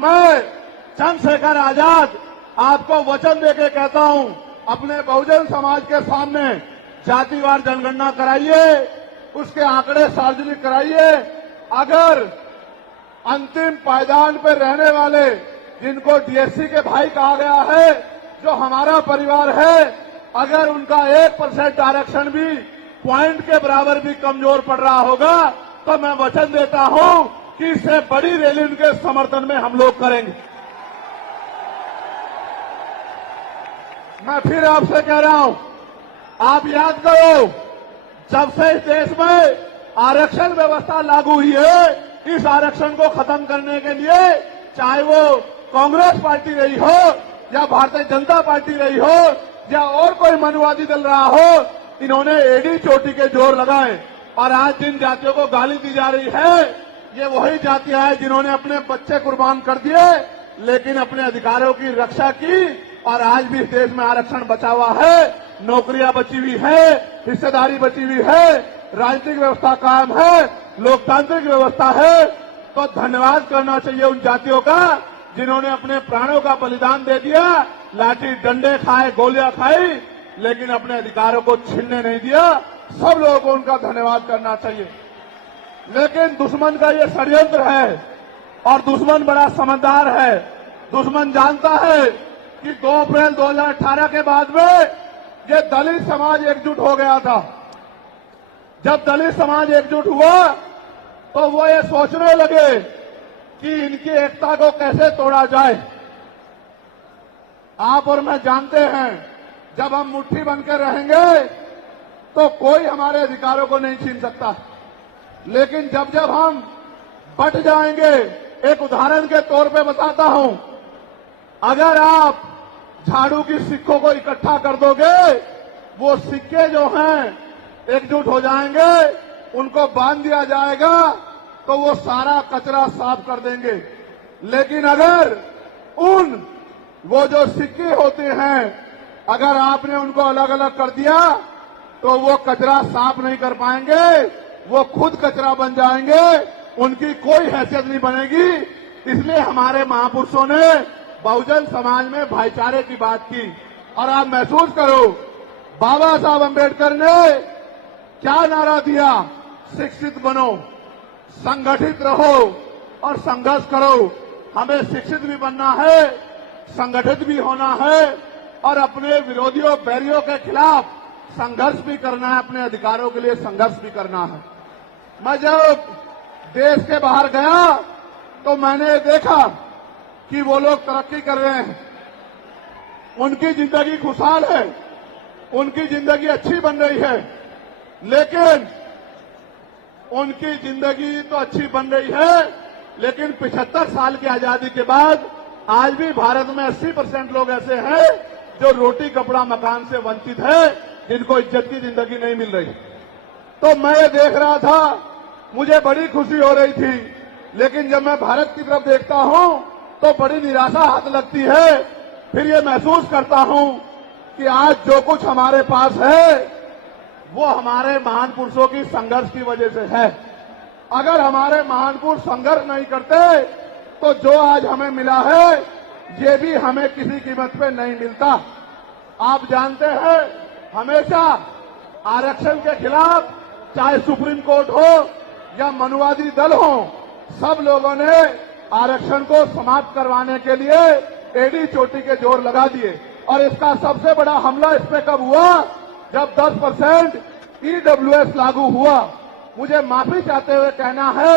मैं चंद्रशेखर आजाद आपको वचन देके कहता हूं, अपने बहुजन समाज के सामने जातिवार जनगणना कराइए, उसके आंकड़े सार्वजनिक कराइए। अगर अंतिम पायदान पर रहने वाले जिनको डीएससी के भाई कहा गया है, जो हमारा परिवार है, अगर उनका 1% आरक्षण भी पॉइंट के बराबर भी कमजोर पड़ रहा होगा तो मैं वचन देता हूं कि इससे बड़ी रैली उनके समर्थन में हम लोग करेंगे। मैं फिर आपसे कह रहा हूं, आप याद करो, जब से इस देश में आरक्षण व्यवस्था लागू हुई है, इस आरक्षण को खत्म करने के लिए चाहे वो कांग्रेस पार्टी रही हो या भारतीय जनता पार्टी रही हो या और कोई मनुवादी दल रहा हो, इन्होंने एड़ी चोटी के जोर लगाए। और आज जिन जातियों को गाली दी जा रही है, ये वही जातियां हैं जिन्होंने अपने बच्चे कुर्बान कर दिए लेकिन अपने अधिकारों की रक्षा की, और आज भी इस देश में आरक्षण बचा हुआ है, नौकरियां बची हुई है, हिस्सेदारी बची हुई है, राजनीतिक व्यवस्था कायम है, लोकतांत्रिक व्यवस्था है। तो धन्यवाद करना चाहिए उन जातियों का जिन्होंने अपने प्राणों का बलिदान दे दिया, लाठी डंडे खाए, गोलियां खाई, लेकिन अपने अधिकारों को छीनने नहीं दिया। सब लोगों को उनका धन्यवाद करना चाहिए। लेकिन दुश्मन का ये षड्यंत्र है और दुश्मन बड़ा समझदार है। दुश्मन जानता है कि 2 अप्रैल 2018 के बाद में ये दलित समाज एकजुट हो गया था। जब दलित समाज एकजुट हुआ तो वो ये सोचने लगे कि इनकी एकता को कैसे तोड़ा जाए। आप और मैं जानते हैं, जब हम मुट्ठी बनकर रहेंगे तो कोई हमारे अधिकारों को नहीं छीन सकता, लेकिन जब जब हम बट जाएंगे, एक उदाहरण के तौर पे बताता हूं, अगर आप झाड़ू की सिक्कों को इकट्ठा कर दोगे, वो सिक्के जो हैं एकजुट हो जाएंगे, उनको बांध दिया जाएगा तो वो सारा कचरा साफ कर देंगे। लेकिन अगर वो जो सिक्के होते हैं, अगर आपने उनको अलग अलग कर दिया तो वो कचरा साफ नहीं कर पाएंगे, वो खुद कचरा बन जाएंगे, उनकी कोई हैसियत नहीं बनेगी। इसलिए हमारे महापुरुषों ने बहुजन समाज में भाईचारे की बात की। और आप महसूस करो, बाबा साहब अम्बेडकर ने क्या नारा दिया? शिक्षित बनो, संगठित रहो और संघर्ष करो। हमें शिक्षित भी बनना है, संगठित भी होना है और अपने विरोधियों बैरियों के खिलाफ संघर्ष भी करना है, अपने अधिकारों के लिए संघर्ष भी करना है। मैं जब देश के बाहर गया तो मैंने देखा कि वो लोग तरक्की कर रहे हैं, उनकी जिंदगी खुशहाल है, उनकी जिंदगी अच्छी बन रही है। लेकिन उनकी जिंदगी तो अच्छी बन रही है, लेकिन 75 साल की आजादी के बाद आज भी भारत में 80% लोग ऐसे हैं जो रोटी कपड़ा मकान से वंचित है, जिनको इज्जत की जिंदगी नहीं मिल रही। तो मैं ये देख रहा था, मुझे बड़ी खुशी हो रही थी, लेकिन जब मैं भारत की तरफ देखता हूं तो बड़ी निराशा हाथ लगती है। फिर ये महसूस करता हूं कि आज जो कुछ हमारे पास है वो हमारे महान पुरुषों की संघर्ष की वजह से है। अगर हमारे महान पुरुष संघर्ष नहीं करते तो जो आज हमें मिला है ये भी हमें किसी कीमत पे नहीं मिलता। आप जानते हैं, हमेशा आरक्षण के खिलाफ चाहे सुप्रीम कोर्ट हो या मनुवादी दल हो, सब लोगों ने आरक्षण को समाप्त करवाने के लिए एड़ी चोटी के जोर लगा दिए। और इसका सबसे बड़ा हमला इस पे कब हुआ? जब 10% ईडब्ल्यूएस लागू हुआ। मुझे माफी चाहते हुए कहना है